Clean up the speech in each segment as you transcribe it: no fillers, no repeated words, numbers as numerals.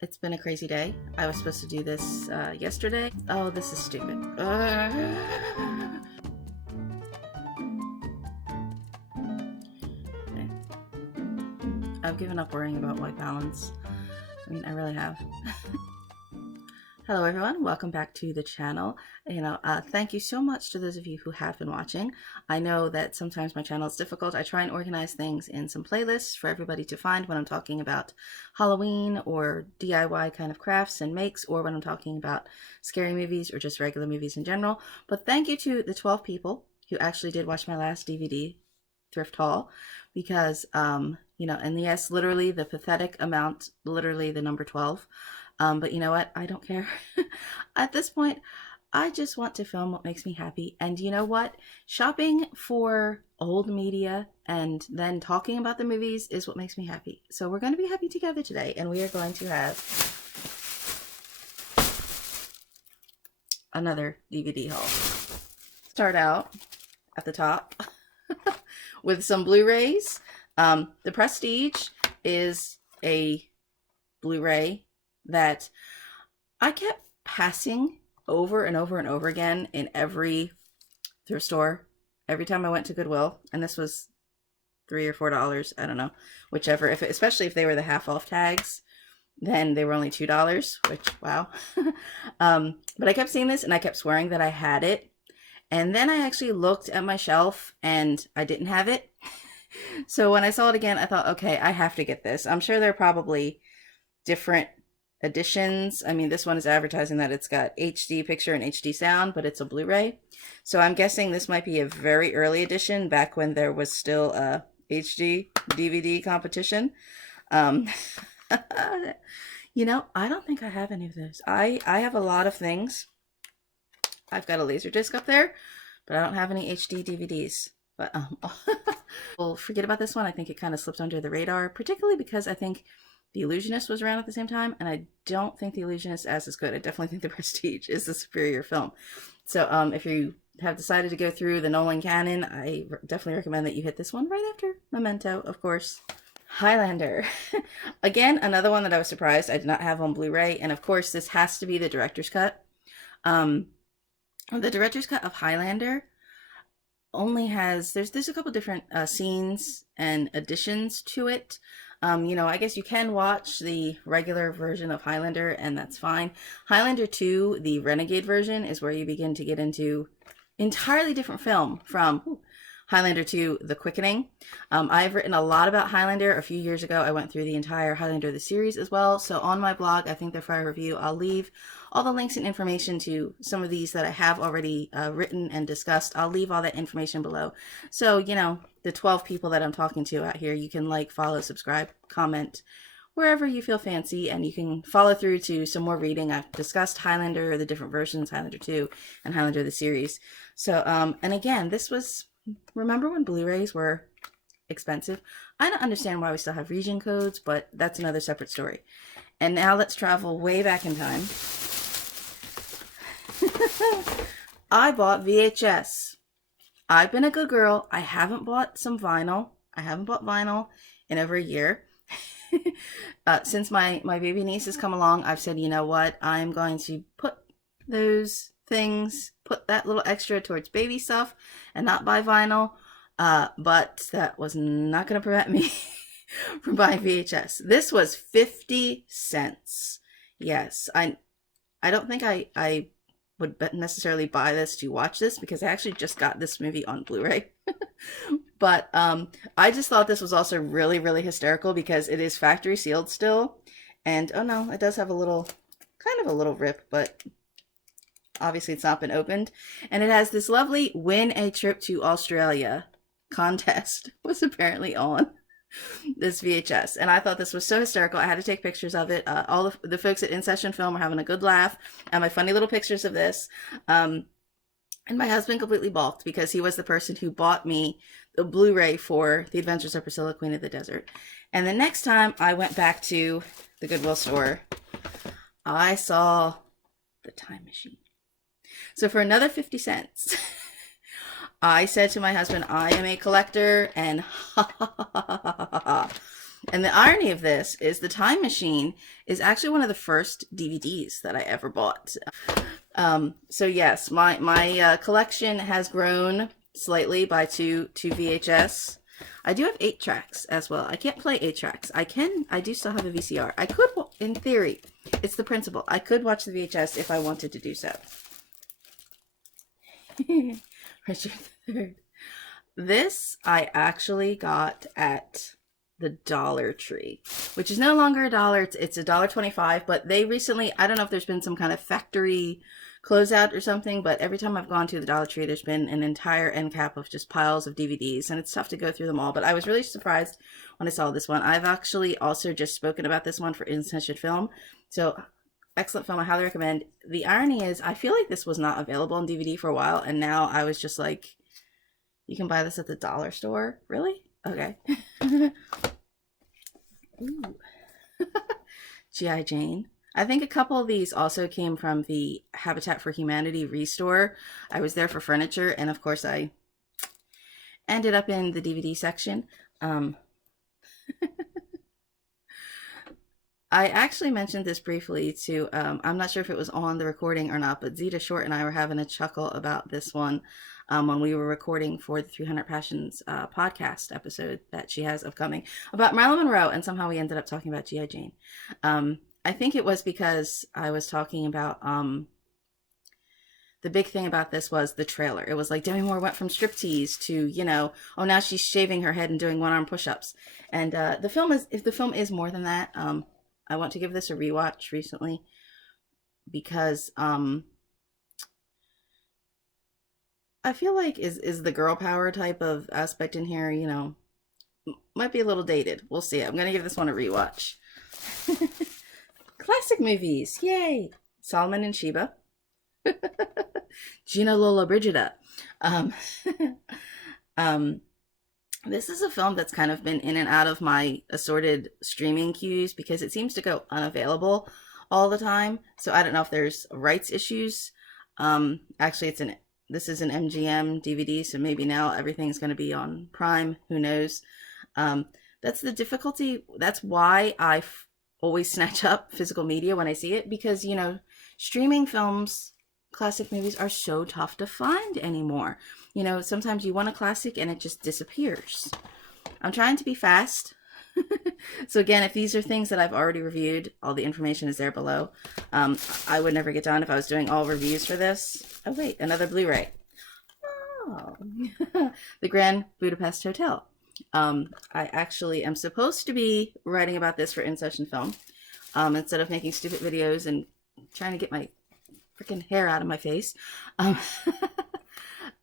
It's been a crazy day. I was supposed to do this yesterday. Oh, this is stupid. Okay. I've given up worrying about white balance. I mean, I really have. Hello everyone, welcome back to the channel. Thank you so much to those of you who have been watching. I know that sometimes my channel is difficult. I try and organize things in some playlists for everybody to find when I'm talking about Halloween or DIY kind of crafts and makes, or when I'm talking about scary movies or just regular movies in general. But thank you to the 12 people who actually did watch my last DVD thrift haul, because and yes, literally the pathetic amount, literally the number 12. But you know what? I don't care. At this point, I just want to film what makes me happy. And you know what? Shopping for old media and then talking about the movies is what makes me happy. So we're going to be happy together today, and we are going to have another DVD haul. Start out at the top with some Blu-rays. The Prestige is a Blu-ray that I kept passing over and over and over again in every thrift store every time I went to Goodwill, and this was $3 or $4, I don't know, whichever. Especially if they were the half off tags, then they were only $2, which wow. But I kept seeing this and I kept swearing that I had it, and then I actually looked at my shelf and I didn't have it. So when I saw it again, I thought, okay, I have to get this. I'm sure there are probably different editions. I mean, this one is advertising that it's got HD picture and HD sound, but it's a Blu-ray. So I'm guessing this might be a very early edition, back when there was still a HD DVD competition. I don't think I have any of those. I have a lot of things. I've got a Laserdisc up there, but I don't have any HD DVDs. But we'll forget about this one. I think it kind of slipped under the radar, particularly because I think The Illusionist was around at the same time, and I don't think The Illusionist as good. I definitely think The Prestige is the superior film. So if you have decided to go through the Nolan canon, I definitely recommend that you hit this one right after Memento, of course. Highlander. Again, another one that I was surprised I did not have on Blu-ray, and of course this has to be the director's cut. The director's cut of Highlander only has, there's a couple different scenes and additions to it. I guess you can watch the regular version of Highlander, and that's fine. Highlander 2, the Renegade version, is where you begin to get into entirely different film from Highlander 2, The Quickening. I've written a lot about Highlander. A few years ago, I went through the entire Highlander the series as well. So on my blog, I Think They're Fire Review, I'll leave all the links and information to some of these that I have already written and discussed. I'll leave all that information below. So, the 12 people that I'm talking to out here, you can like, follow, subscribe, comment, wherever you feel fancy, and you can follow through to some more reading. I've discussed Highlander, the different versions, Highlander 2 and Highlander the series. So, and again, this was, remember when Blu-rays were expensive? I don't understand why we still have region codes, but that's another separate story. And now let's travel way back in time. I bought VHS. I've been a good girl. I haven't bought some vinyl. I haven't bought vinyl in over a year. Since my baby niece has come along, I've said, you know what? I'm going to put those things, put that little extra towards baby stuff and not buy vinyl. But that was not going to prevent me from buying VHS. This was 50 cents. Yes, I don't think I would necessarily buy this to watch this, because I actually just got this movie on Blu-ray. But I just thought this was also really, really hysterical because it is factory sealed still. And oh no, it does have a little, kind of a little rip, but obviously it's not been opened. And it has this lovely win a trip to Australia contest was apparently on this VHS, and I thought this was so hysterical. I had to take pictures of it. All of the folks at InSession Film are having a good laugh at my funny little pictures of this. And my husband completely balked because he was the person who bought me the Blu-ray for The Adventures of Priscilla, Queen of the Desert. And the next time I went back to the Goodwill store, I saw The Time Machine. So for another 50 cents, I said to my husband, I am a collector, and And the irony of this is the Time Machine is actually one of the first DVDs that I ever bought. So yes, my collection has grown slightly by two VHS. I do have 8 tracks as well. I can't play 8 tracks. I do still have a VCR. I could, in theory, it's the principle. I could watch the VHS if I wanted to do so. Richard III. This I actually got at the Dollar Tree, which is no longer $1. It's $1.25, but they recently, I don't know if there's been some kind of factory closeout or something, but every time I've gone to the Dollar Tree, there's been an entire end cap of just piles of DVDs, and it's tough to go through them all, but I was really surprised when I saw this one. I've actually also just spoken about this one for InSession Film, so excellent film, I highly recommend. The irony is, I feel like this was not available on DVD for a while, and now I was just like, you can buy this at the dollar store? Really? Okay. Ooh. G.I. Jane. I think a couple of these also came from the Habitat for Humanity restore. I was there for furniture, and of course I ended up in the DVD section. I actually mentioned this briefly to, I'm not sure if it was on the recording or not, but Zeta Short and I were having a chuckle about this one when we were recording for the 300 Passions podcast episode that she has upcoming about Marilyn Monroe, and somehow we ended up talking about G.I. Jane. I think it was because I was talking about, the big thing about this was the trailer. It was like Demi Moore went from striptease to, you know, oh, now she's shaving her head and doing one-arm push-ups. And the film is, if the film is more than that, I want to give this a rewatch recently because I feel like is the girl power type of aspect in here, you know, might be a little dated. We'll see. I'm going to give this one a rewatch. Classic movies. Yay. Solomon and Sheba. Gina Lola Brigida. This is a film that's kind of been in and out of my assorted streaming queues because it seems to go unavailable all the time. So I don't know if there's rights issues. Actually, this is an MGM DVD, so maybe now everything's going to be on Prime. Who knows? That's the difficulty. That's why I always snatch up physical media when I see it, because, you know, streaming films, classic movies are so tough to find anymore. You know, sometimes you want a classic and it just disappears. I'm trying to be fast. So again, if these are things that I've already reviewed, all the information is there below. I would never get done if I was doing all reviews for this. Oh wait, another Blu-ray. Oh, The Grand Budapest Hotel. I actually am supposed to be writing about this for InSession Film, instead of making stupid videos and trying to get my freaking hair out of my face.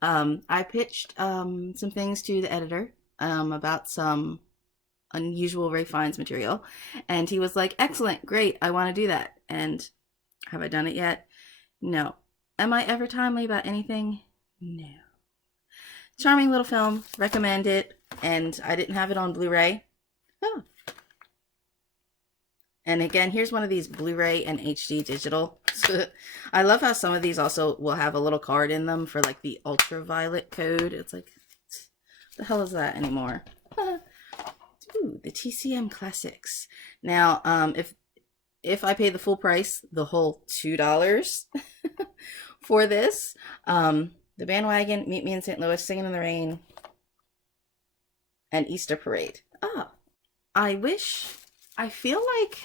I pitched some things to the editor about some unusual Ray Fiennes material, and he was like, excellent, great, I want to do that. And have I done it yet? No. Am I ever timely about anything? No. Charming little film, recommend it. And I didn't have it on Blu-ray. Oh. And again, here's one of these Blu-ray and HD digital. I love how some of these also will have a little card in them for like the ultraviolet code. It's like, what the hell is that anymore? Ooh, the TCM Classics. Now, if I pay the full price, the whole $2 for this, The Bandwagon, Meet Me in St. Louis, Singing in the Rain, and Easter Parade. Oh, I feel like,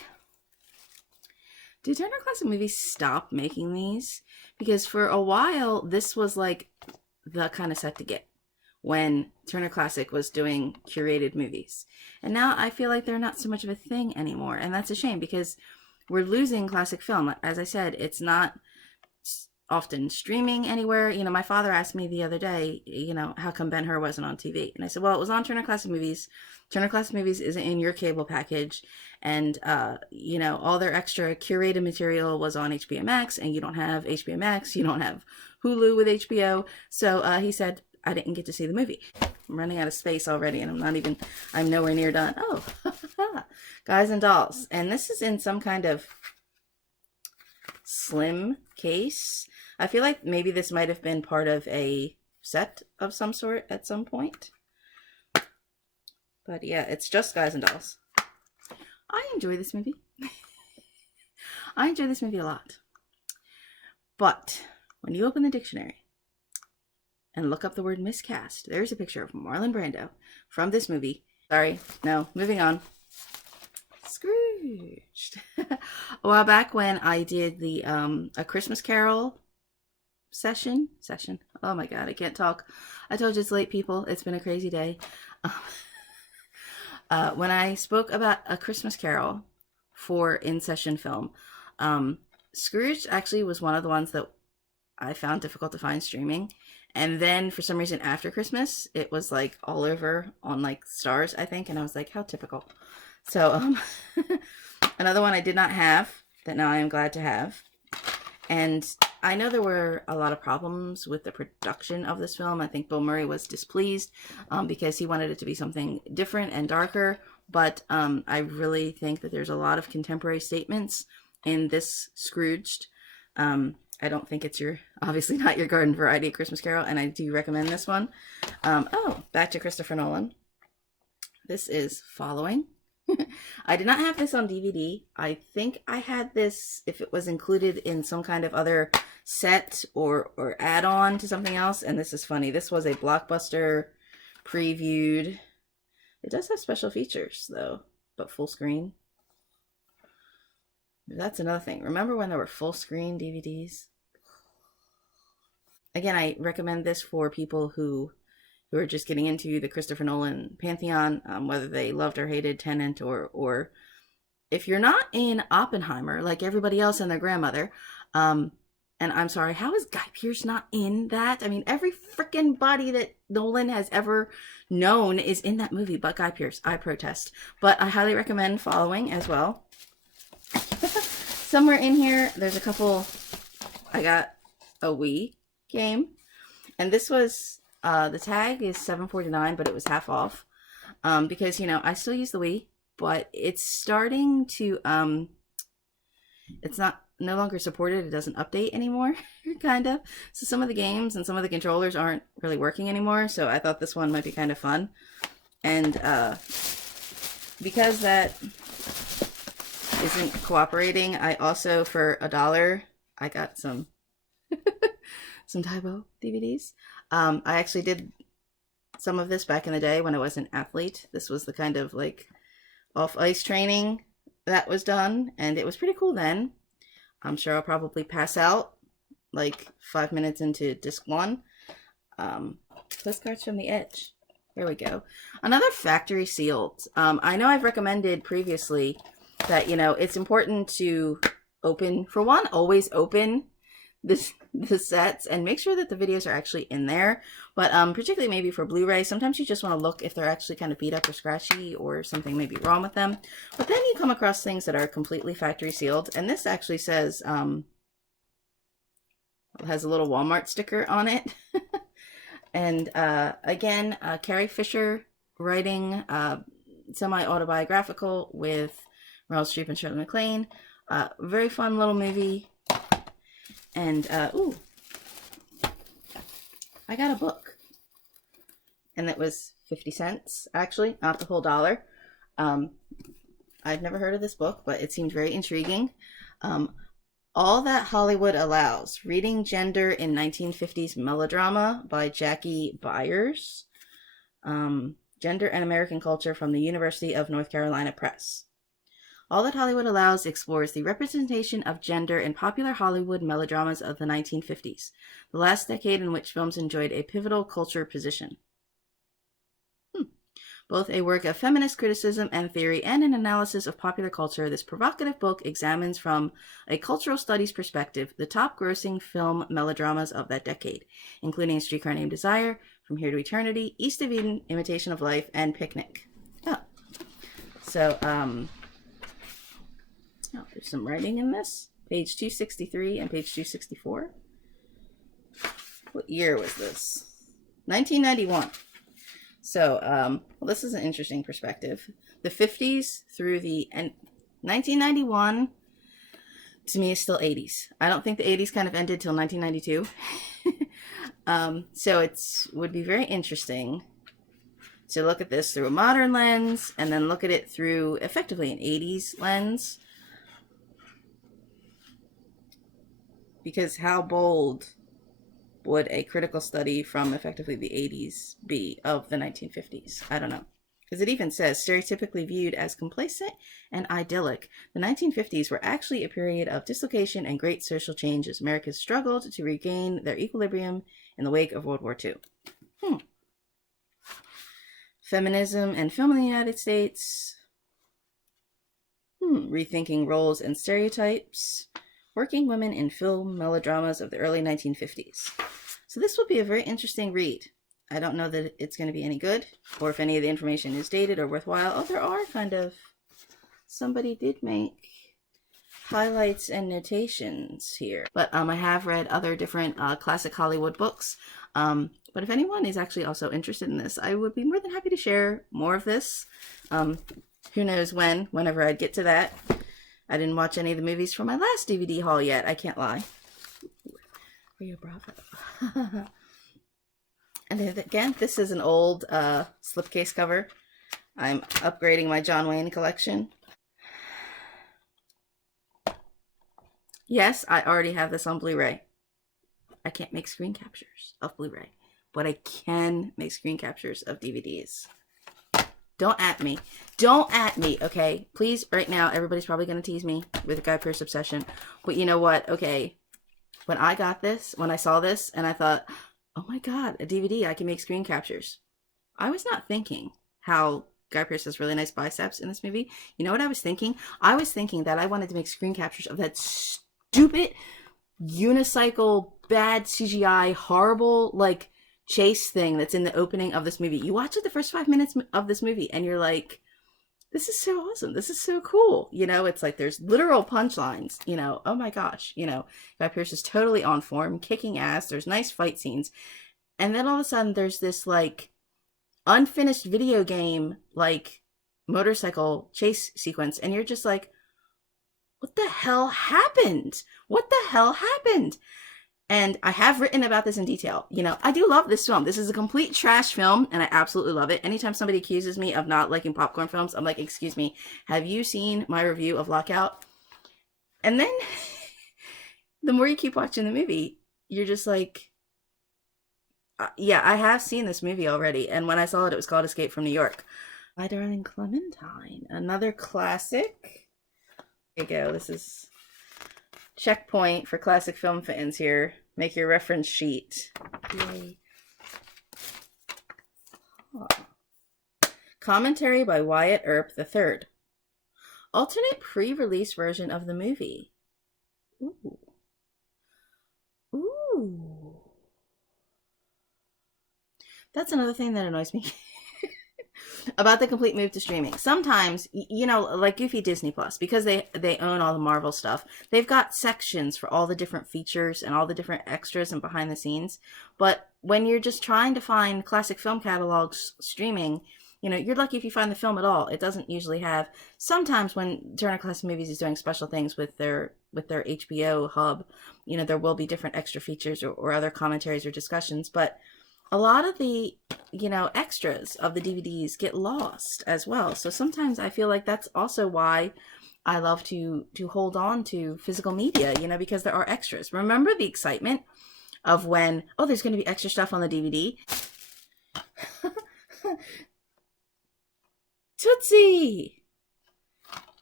did Turner Classic Movies stop making these? Because for a while, this was like the kind of set to get when Turner Classic was doing curated movies. And now I feel like they're not so much of a thing anymore. And that's a shame because we're losing classic film. As I said, it's not often streaming anywhere. You know, my father asked me the other day, you know, how come Ben-Hur wasn't on TV? And I said, well, it was on Turner Classic Movies. Turner Classic Movies isn't in your cable package. And, you know, all their extra curated material was on HBO Max, and you don't have HBO Max. You don't have Hulu with HBO. So he said, I didn't get to see the movie. I'm running out of space already, and I'm nowhere near done. Oh, Guys and Dolls. And this is in some kind of slim case. I feel like maybe this might have been part of a set of some sort at some point. But yeah, it's just Guys and Dolls. I enjoy this movie. I enjoy this movie a lot. But when you open the dictionary and look up the word miscast, there's a picture of Marlon Brando from this movie. Sorry, no, moving on. Scrooged. A while back when I did the A Christmas Carol session. Oh my god, I can't talk. I told you it's late, people. It's been a crazy day. When I spoke about A Christmas Carol for InSession film, Scrooge actually was one of the ones that I found difficult to find streaming. And then for some reason after Christmas, it was like all over on like Stars, I think. And I was like, how typical. So another one I did not have that now I am glad to have. And I know there were a lot of problems with the production of this film. I think Bill Murray was displeased because he wanted it to be something different and darker. But I really think that there's a lot of contemporary statements in this Scrooged. I don't think it's obviously not your garden variety Christmas Carol, and I do recommend this one. Oh, back to Christopher Nolan. This is Following. I did not have this on DVD. I think I had this if it was included in some kind of other set or add-on to something else, and this is funny. This was a Blockbuster previewed. It does have special features, though, but full screen. That's another thing. Remember when there were full screen DVDs? Again, I recommend this for people who are just getting into the Christopher Nolan pantheon, whether they loved or hated Tenet or if you're not in Oppenheimer like everybody else and their grandmother, and I'm sorry, how is Guy Pearce not in that? I mean, every freaking body that Nolan has ever known is in that movie but Guy Pearce. I protest. But I highly recommend Following as well. Somewhere in here, there's a couple. I got a Wii game, and this was the tag is $7.49, but it was half off because I still use the Wii, but it's starting to it's no longer supported. It doesn't update anymore, kind of. So some of the games and some of the controllers aren't really working anymore. So I thought this one might be kind of fun, and because that isn't cooperating, I also for $1 I got some some Tybo DVDs. I actually did some of this back in the day when I was an athlete. This was the kind of like off ice training that was done, and it was pretty cool then. I'm sure I'll probably pass out like 5 minutes into disc 1. Postcards from the Edge. There we go. Another factory sealed. I know I've recommended previously that, it's important to open, for one, always open the sets and make sure that the videos are actually in there. But particularly maybe for Blu-ray, sometimes you just want to look if they're actually kind of beat up or scratchy or something may be wrong with them. But then you come across things that are completely factory sealed. And this actually says, it has a little Walmart sticker on it. And again, Carrie Fisher writing, semi-autobiographical with Meryl Streep and Shirley MacLaine. Very fun little movie. And, ooh, I got a book. And that was 50 cents, actually, not the whole $1. I've never heard of this book, but it seemed very intriguing. All That Hollywood Allows, Reading Gender in 1950s Melodrama by Jackie Byers. Gender and American Culture from the University of North Carolina Press. All That Hollywood Allows explores the representation of gender in popular Hollywood melodramas of the 1950s, the last decade in which films enjoyed a pivotal culture position. Both a work of feminist criticism and theory and an analysis of popular culture, this provocative book examines from a cultural studies perspective the top grossing film melodramas of that decade, including A Streetcar Named Desire, From Here to Eternity, East of Eden, Imitation of Life, and Picnic. Oh. So, there's some writing in this. Page 263 and page 264. What year was this? 1991. So, well, this is an interesting perspective. The 50s through the 1991 to me is still 80s. I don't think the 80s kind of ended till 1992. So it would be very interesting to look at this through a modern lens and then look at it through effectively an 80s lens. Because how bold would a critical study from effectively the 80s be of the 1950s? I don't know. Because it even says, stereotypically viewed as complacent and idyllic, the 1950s were actually a period of dislocation and great social change as Americans struggled to regain their equilibrium in the wake of World War II. Feminism and film in the United States. Rethinking roles and stereotypes. Working women in film melodramas of the early 1950s. So this will be a very interesting read. I don't know that it's going to be any good, or if any of the information is dated or worthwhile. Oh, there are kind of... Somebody did make highlights and notations here. But I have read other different classic Hollywood books. But if anyone is actually also interested in this, I would be more than happy to share more of this. Who knows whenever I'd get to that. I didn't watch any of the movies from my last DVD haul yet. I can't lie. Rio Bravo. And then again, this is an old slipcase cover. I'm upgrading my John Wayne collection. Yes, I already have this on Blu-ray. I can't make screen captures of Blu-ray, but I can make screen captures of DVDs. Don't at me. Don't at me, okay? Please, right now, everybody's probably going to tease me with a Guy Pearce obsession. But you know what? Okay, when I got this, when I saw this, and I thought, oh my god, a DVD, I can make screen captures. I was not thinking how Guy Pearce has really nice biceps in this movie. You know what I was thinking? I was thinking that I wanted to make screen captures of that stupid, unicycle, bad CGI, horrible, like, chase thing that's in the opening of this movie. You watch it the first 5 minutes of this movie and you're like, this is so awesome. This is so cool. You know, it's like there's literal punchlines, you know, oh my gosh, you know, Guy Pearce is totally on form, kicking ass. There's nice fight scenes. And then all of a sudden there's this like unfinished video game, like motorcycle chase sequence. And you're just like, what the hell happened? What the hell happened? And I have written about this in detail. You know, I do love this film. This is a complete trash film, and I absolutely love it. Anytime somebody accuses me of not liking popcorn films, I'm like, excuse me, have you seen my review of Lockout? And then, the more you keep watching the movie, you're just like, yeah, I have seen this movie already. And when I saw it, it was called Escape from New York. My Darling Clementine, another classic. There you go. This is... checkpoint for classic film fans here. Make your reference sheet. Yay. Oh. Commentary by Wyatt Earp III. Alternate pre-release version of the movie. Ooh. Ooh. That's another thing that annoys me. About the complete move to streaming. Sometimes, you know, like Goofy Disney Plus, because they own all the Marvel stuff, they've got sections for all the different features and all the different extras and behind the scenes. But when you're just trying to find classic film catalogs streaming, you know, you're lucky if you find the film at all. It doesn't usually have... Sometimes when Turner Classic Movies is doing special things with their HBO hub, you know, there will be different extra features or other commentaries or discussions, but a lot of the, you know, extras of the DVDs get lost as well. So sometimes I feel like that's also why I love to hold on to physical media, you know, because there are extras. Remember the excitement of when, oh, there's going to be extra stuff on the DVD. Tootsie!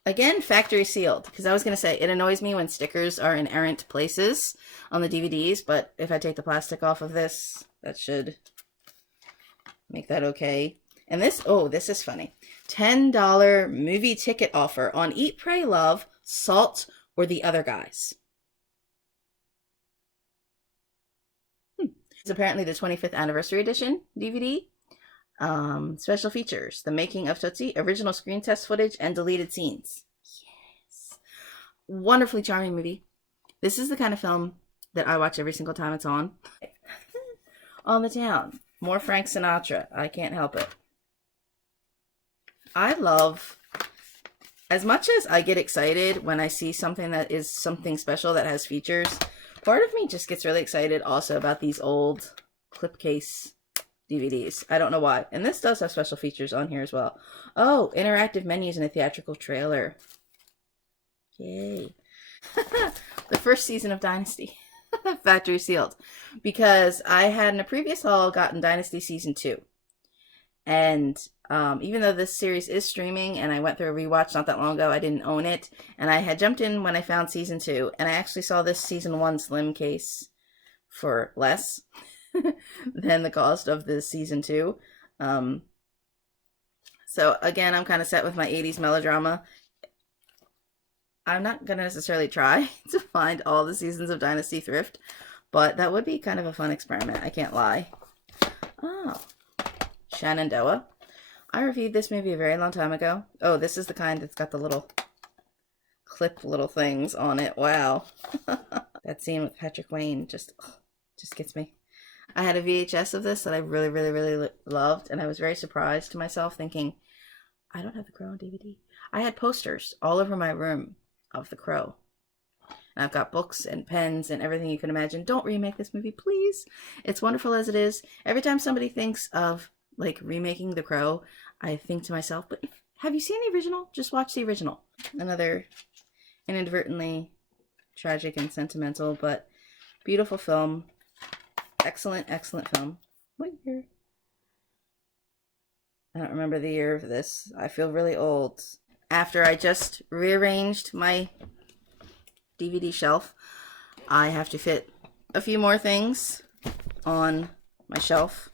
Again, factory sealed, because I was going to say, it annoys me when stickers are in errant places on the DVDs, but if I take the plastic off of this, that should make that okay. And this, oh, this is funny. $10 movie ticket offer on Eat, Pray, Love, Salt, or The Other Guys. It's apparently the 25th anniversary edition DVD. Special features: the making of Tootsie, original screen test footage, and deleted scenes. Yes. Wonderfully charming movie. This is the kind of film that I watch every single time it's on. On the Town. More Frank Sinatra. I can't help it. I love, as much as I get excited when I see something that is something special that has features, part of me just gets really excited also about these old clip case DVDs. I don't know why. And this does have special features on here as well. Oh, interactive menus and a theatrical trailer. Yay. The first season of Dynasty. Factory sealed. Because I had in a previous haul gotten Dynasty Season 2. And even though this series is streaming and I went through a rewatch not that long ago, I didn't own it. And I had jumped in when I found Season 2. And I actually saw this Season 1 slim case for less than the cost of the Season 2. So again, I'm kind of set with my 80s melodrama. I'm not going to necessarily try to find all the seasons of Dynasty Thrift, but that would be kind of a fun experiment, I can't lie. Oh, Shenandoah. I reviewed this movie a very long time ago. Oh, this is the kind that's got the little clip little things on it. Wow. That scene with Patrick Wayne just gets me. I had a VHS of this that I really, really, really loved, and I was very surprised to myself thinking, I don't have The Crow on DVD. I had posters all over my room of The Crow. And I've got books and pens and everything you can imagine. Don't remake this movie, please. It's wonderful as it is. Every time somebody thinks of like remaking The Crow, I think to myself, but have you seen the original? Just watch the original. Another inadvertently tragic and sentimental, but beautiful film. Excellent, excellent film. What year? I don't remember the year of this. I feel really old. After I just rearranged my DVD shelf, I have to fit a few more things on my shelf.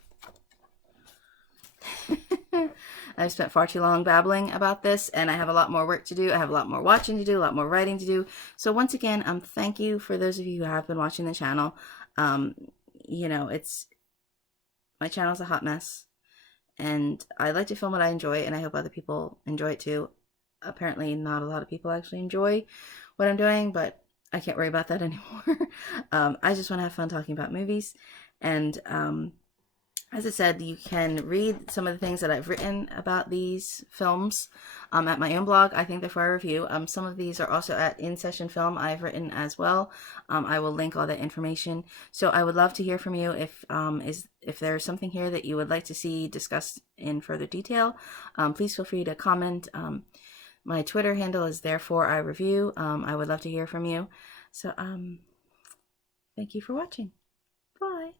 I've spent far too long babbling about this, and I have a lot more work to do. I have a lot more watching to do, a lot more writing to do. So once again, thank you for those of you who have been watching the channel. You know, my channel's a hot mess, and I like to film what I enjoy, and I hope other people enjoy it too. Apparently not a lot of people actually enjoy what I'm doing, but I can't worry about that anymore. I just want to have fun talking about movies, and as I said, you can read some of the things that I've written about these films at my own blog, I Think Before I Review. Some of these are also at InSession Film I've written as well. I will link all that information. So I would love to hear from you if there's something here that you would like to see discussed in further detail. Please feel free to comment. My Twitter handle is Therefore I Review. I would love to hear from you. So thank you for watching. Bye.